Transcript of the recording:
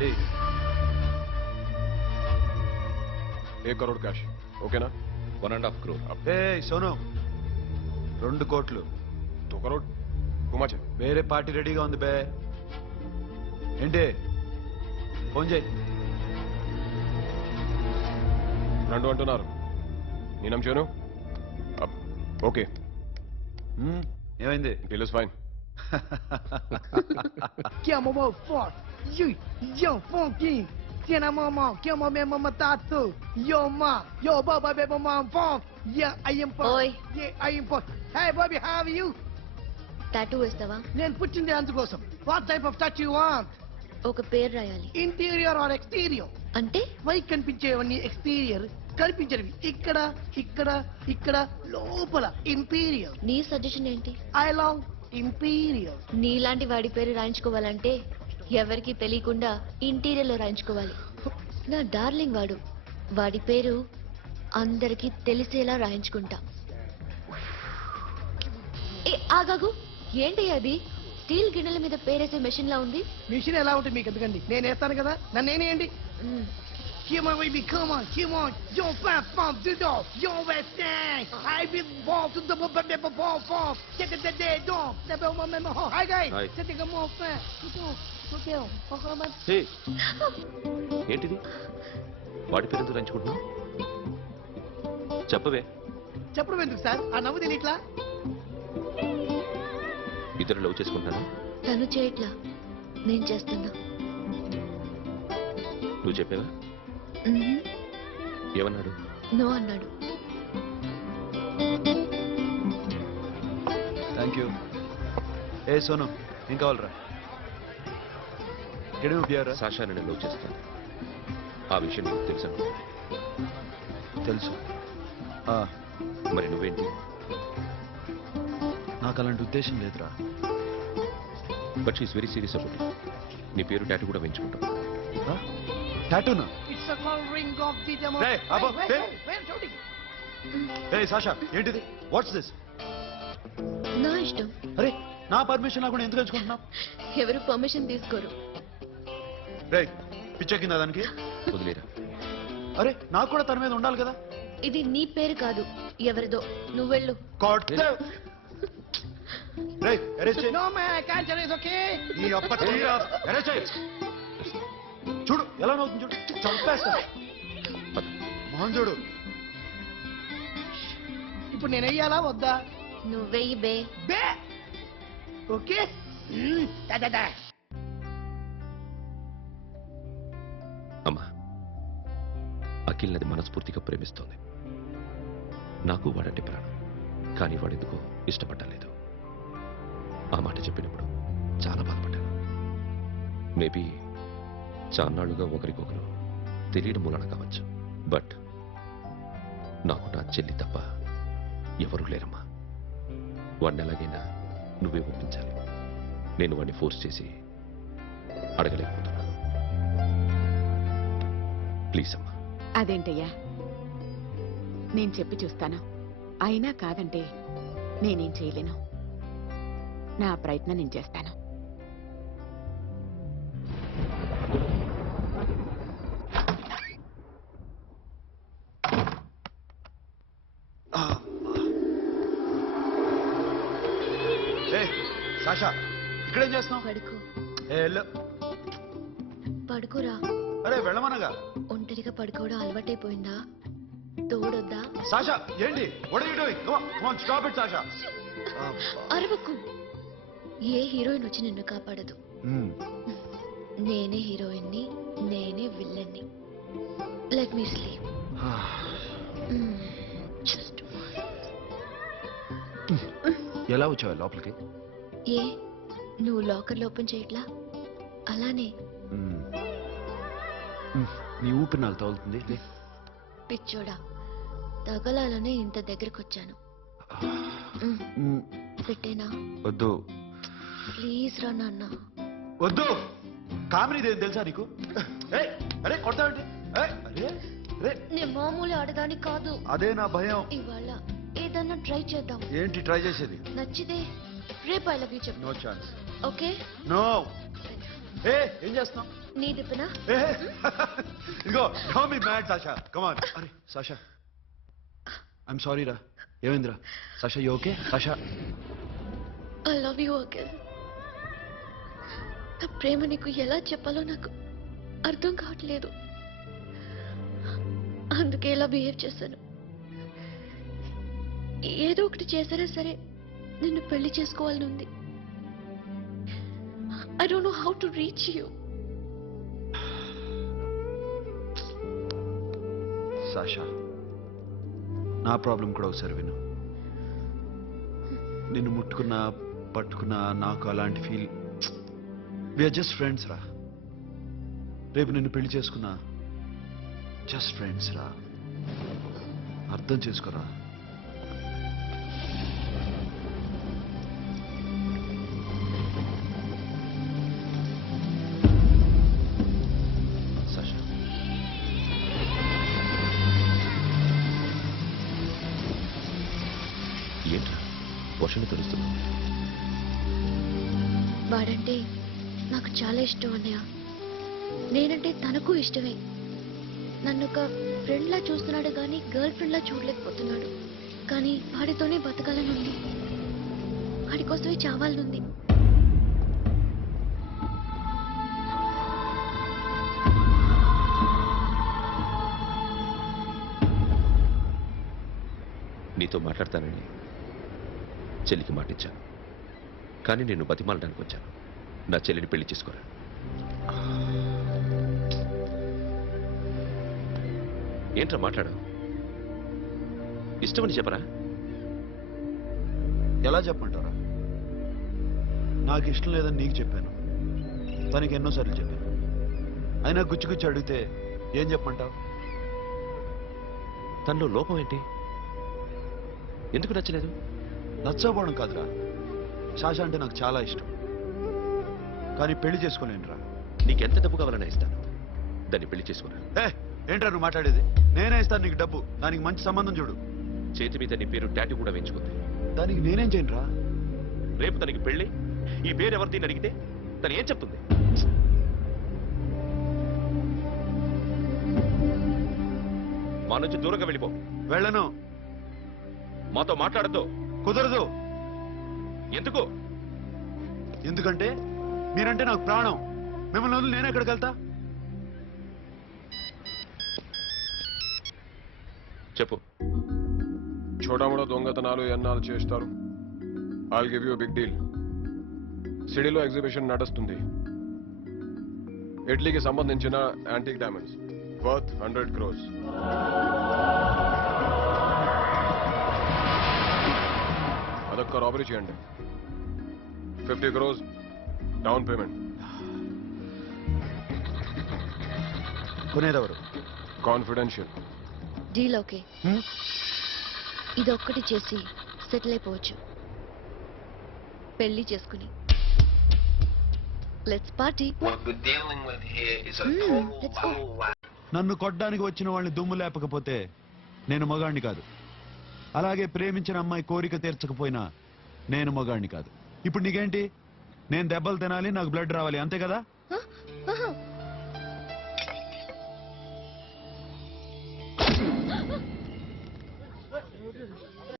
Ready. 1 crore cash. ఓకేనా? 1.5 crore. ఏ సోను 2 కోట్లు. 2 crore. Too much. వేరే పార్టీ రెడీగా ఉంది బే. ఏంటి ఫోన్ చేయి. 2 అంటున్నారు. నేనేం చేయను? ఓకే, ఏమైంది? Deal is fine. Que a mamãe forte, yo funky, tiene a mamá, que a mamãe mamá tato, yo ma, yo baba baby mamá forte, yeah I am forte, Oi. yeah I am forte. Hey Bobby, how are you? Tattoo వేస్తావా? నేను పుట్టింది అందుకోసం. What type of tattoo you want? ఒక పేరు రాయాలి. Interior or exterior? అంటే పైకి కనిపించేవన్నీ exterior, కనిపించేవి ఇక్కడ ఇక్కడ ఇక్కడ లోపల ఇంపీరియర్. నీ సజెషన్ ఏంటి? I love Imperial. నీలాంటి వాడి పేరు రాయించుకోవాలంటే ఎవరికి తెలియకుండా ఇంటీరియర్ లో రాయించుకోవాలి. నా డార్లింగ్ వాడు, వాడి పేరు అందరికి తెలిసేలా రాయించుకుంటా. ఏ ఆగాగు, ఏంటి అది? స్టీల్ గిన్నెల మీద పేరేసే మెషిన్ లా ఉంది. మిషన్ ఎలా ఉంటుంది మీకు ఎందుకండి, నేను వేస్తాను కదా, నన్ను నేనేయండి. మ్, Come on, baby, come on, come on. Yo, fat pump, do do. Yo, west side. I be ball to the ball, ball. Get the dead dog. The bell, my memo. Hi, guys. Hi. Set the more fat. Hotel. హే, ఏంటిది? వాడి పేరు ఎందుకు రంచుకుంటున్నావు? చెప్పవే. చెప్పడం ఎందుకు sir? ఆ నవ్వు తిని ఇట్లా. ఇద్దరు లవ్ చేసుకుంటాను. తను చేయట్లా, నేను చేస్తున్నా. నువ్వు చెప్పావా? మ్హూ. ఏమన్నాడు? నో అన్నాడు. Thank you. ఏ సోను ఏం కావాలరా? ఎడమ బియారా? సాషా నేను లవ్ చేస్తాను. ఆ విషయం నీకు తెలుసు అనుకుంటా. తెలుసు. మరి నువ్వేంటి? నాకు అలాంటి ఉద్దేశం లేదురా. But she's very serious about. నీ పేరు టాటూ కూడా వేయించుకుంటాం. టాటూనా? It's a call ring of the demo. Hey, Abba, hey. Wait, shooting. A Sasha ఏంటిది? What's this? నా ఇష్టం. అరే నా పర్మిషన్ లేకుండా ఎందుకు ఎంచుకుంటున్నావు? ఎవరు పర్మిషన్ తీసుకోరు. రే పిచ్చెక్కిందా దానికి? వదిలేరా. అరే నాకు కూడా తన మీద ఉండాలి కదా. ఇది నీ పేరు కాదు, ఎవరిదో. నువ్వెళ్ళు. రే అరెస్ట్ చేయి. No, man, I can't tell you, it's okay? ఈ అప్ప తీరా అరెస్ట్ చేయి. చూడు ఎలా నవ్వుతుంది చూడు. చంపేస్తా. మోహన్ చూడు. ఇప్పుడు నేను వెయ్యాలా వద్దా? నువ్వెయ్యి బే. బే ఓకే. Da. అమ్మా, అఖిల్ నది మనస్ఫూర్తిగా ప్రేమిస్తోంది. నాకు వాడంటే ప్రాణం. కానీ వాడెందుకో ఇష్టపడలేదు. ఆ మాట చెప్పినప్పుడు చాలా బాధపడ్డాను. మేబీ చాన్నాళ్లుగా ఒకరికొకరు తెలియడం మూలన కావచ్చు. బట్ నాకు నా చెల్లి తప్ప ఎవరూ లేరమ్మా. వాడిని ఎలాగైనా నువ్వే ఒప్పించాలి. నేను వాడిని ఫోర్స్ చేసి అడగలేకపోతున్నాను. ప్లీజ్ అమ్మా. అదేంటయ్యా, నేను చెప్పి చూస్తాను. అయినా కాదంటే నేనేం చేయలేను. నా ప్రయత్నం నేను చేస్తాను. ఏ సాషా ఇక్కడేం చేస్తున్నావు? పడుకో. ఏ వెళ్ళు. పడుకోరా. అరే వెళ్ళమనగా. ఒంటరిగా పడుకోవడం అలవాటైపోయిందా? తోడొద్దా? సాషా ఏంటి? What are you doing? Come on stop it Sasha. అరవకు. ఏ హీరోయిన్ వచ్చి నిన్ను కాపాడదు. నేనే హీరోయిన్ని, నేనే విల్లన్ని. Let me sleep. జస్ట్ ఎలా వచ్చావు లోపలికి? ఏ నువ్వు లాకర్లో ఓపెన్ చేయట్లా? అలానే. నీ ఊపిరి నాకు తగులుతుంది. పిచ్చోడా, తగలాలనే ఇంత దగ్గరకొచ్చాను. పెట్టేనా? వద్దు ప్లీజ్ రా నాన్న. వద్దు. కామెడీ తెలుసా నీకు? అరే కొడతావండి. నేను మామూలు ఆడదాని కాదు. అదే నా భయం. ఇవాళ ఏదన్నా ట్రై చేద్దాం. ఏంటి ట్రై చేసేది? నచ్చితే రేపు ఐ లవ్ యూ చెప్పు. No chance. ఓకే? నో. ఏ ఏం చేస్తున్నావు? నీ దిప్పునా? ఏ ఇదిగో don't be mad Sasha, come on. అరే సాషా, ఐఎమ్ సారీ రా. ఏమైందిరా Sasha? You okay Sasha? I love you again. నా ప్రేమ నీకు ఎలా చెప్పాలో నాకు అర్థం కావట్లేదు. అందుకే ఇలా బిహేవ్ చేశాను. ఏదో ఒకటి చేశారా సరే నిన్ను పెళ్లి చేసుకోవాలని ఉంది. I don't know how to reach you. Sasha, నా ప్రాబ్లం కూడా ఒకసారి విను. నిన్ను ముట్టుకున్నా పట్టుకున్నా నాకు అలాంటి ఫీల్. వీఆర్ జస్ట్ ఫ్రెండ్స్ రా. రేపు నిన్ను పెళ్లి చేసుకున్నా జస్ట్ ఫ్రెండ్స్ రా. అర్థం చేసుకోరా. సాషా, ఏంట్రా వర్షం తెలుస్తుంది? వాడంటే నాకు చాలా ఇష్టం అన్నయ్య. నేనంటే తనకు ఇష్టమే. నన్ను ఒక ఫ్రెండ్లా చూస్తున్నాడు కానీ గర్ల్ ఫ్రెండ్లా చూడలేకపోతున్నాడు. కానీ వాడితోనే బతకాలని ఉంది. వాడి కోసమే చావాలనుంది. నీతో మాట్లాడతానని చెల్లికి మాటిచ్చాను, కానీ నేను బతిమాలడానికి వచ్చాను. నా చెల్లిని పెళ్లి చేసుకోరా. ఏంట్రా మాట్లాడు? ఇష్టమని చెప్పరా? ఎలా చెప్పమంటారా? నాకు ఇష్టం లేదని నీకు చెప్పాను, తనకి ఎన్నోసార్లు చెప్పాను. అయినా గుచ్చి అడిగితే ఏం చెప్పమంటావు? తనలో లోపం ఏంటి? ఎందుకు నచ్చలేదు? నచ్చకపోవడం కాదురా, శాష అంటే నాకు చాలా ఇష్టం, కానీ పెళ్లి చేసుకోలేనురా. నీకెంత డబ్బు కావాలన్నా ఇస్తాను, దాన్ని పెళ్లి చేసుకురా. ఏంట్రా నువ్వు మాట్లాడేది? నేనే ఇస్తాను నీకు డబ్బు, దానికి మంచి సంబంధం చూడు. చేతి మీద నీ పేరు టాటూ కూడా వేయించుకుంది. దానికి నేనేం చేయనురా? రేపు తనకి పెళ్లి, ఈ పేరు ఎవరిది అడిగితే తను ఏం చెప్తుంది? మా నుంచి దూరంగా వెళ్ళిపో. వెళ్ళను. మాతో మాట్లాడద్దు. కుదరదు. ఎందుకు? ఎందుకంటే మీరంటే నాకు ప్రాణం. మిమ్మల్ని వదిలి నేను ఎక్కడికి వెళ్తా? చెప్పు. చోటామోటా దొంగతనాలు ఎన్నాళ్ళు చేస్తారు? I'll give you big deal. సిటీలో ఎగ్జిబిషన్ నడుస్తుంది. ఇటలీకి సంబంధించిన యాంటిక్ డైమండ్స్ వర్త్ 100 crores. అదొక్క రాబరీ చేయండి. 50 crores డౌన్ పేమెంట్. కొనేదెవరు? కాన్ఫిడెన్షియల్. Deal okay. ఇదొక్కటి చేసి సెటిల్ అయిపోవచ్చు. పెళ్లి చేసుకుని let's party. What we're dealing with here is a let's go. total wow. నన్ను కొట్టడానికి వచ్చిన వాళ్ళని దుమ్ము లేపకపోతే నేను మగాణ్ణి కాదు. అలాగే ప్రేమించిన అమ్మాయి కోరిక తీర్చకపోయినా నేను మగాణ్ణి కాదు. ఇప్పుడు నీకేంటి? నేను దెబ్బలు తినాలి, నాకు బ్లడ్ రావాలి, అంతే కదా?